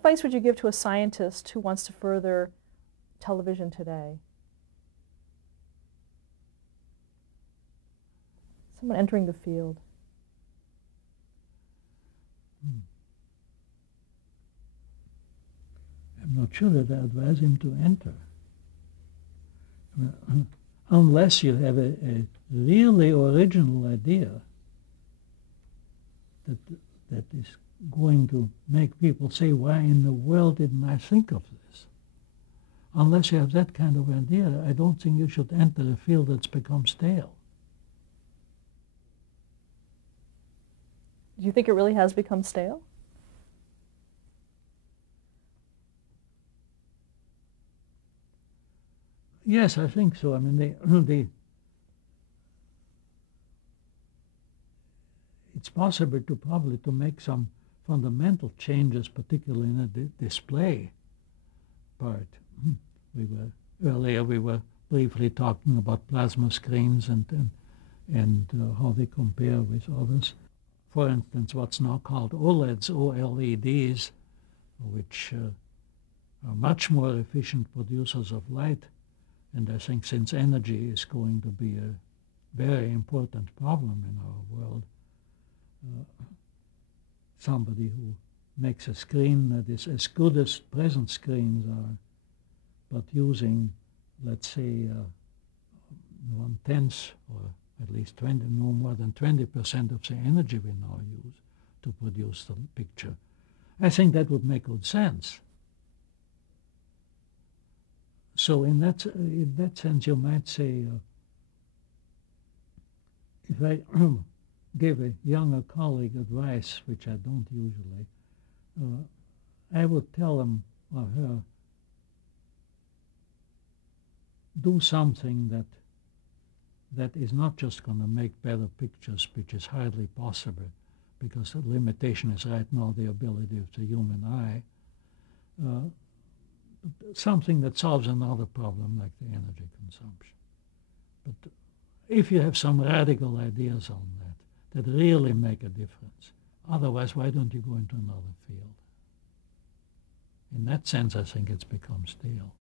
advice would you give to a scientist who wants to further television today? Someone entering the field. I'm not sure that I advise him to enter. Unless you have a really original idea that is going to make people say, why in the world didn't I think of this? Unless you have that kind of idea, I don't think you should enter a field that's become stale. Do you think it really has become stale? Yes, I think so. I mean, it's possible to probably to make some fundamental changes, particularly in the display part. Earlier we were briefly talking about plasma screens and how they compare with others. For instance, what's now called OLEDs, OLEDs, which are much more efficient producers of light. And I think since energy is going to be a very important problem in our world, somebody who makes a screen that is as good as present screens are, but using, let's say, 1/10 or at least 20, no more than 20% of the energy we now use to produce the picture. I think that would make good sense. So in that sense, you might say, if I gave a younger colleague advice, which I don't usually, I would tell him or her, do something that is not just going to make better pictures, which is hardly possible, because the limitation is right now the ability of the human eye. Something that solves another problem like the energy consumption. But if you have some radical ideas on that really make a difference, otherwise why don't you go into another field? In that sense, I think it's become stale.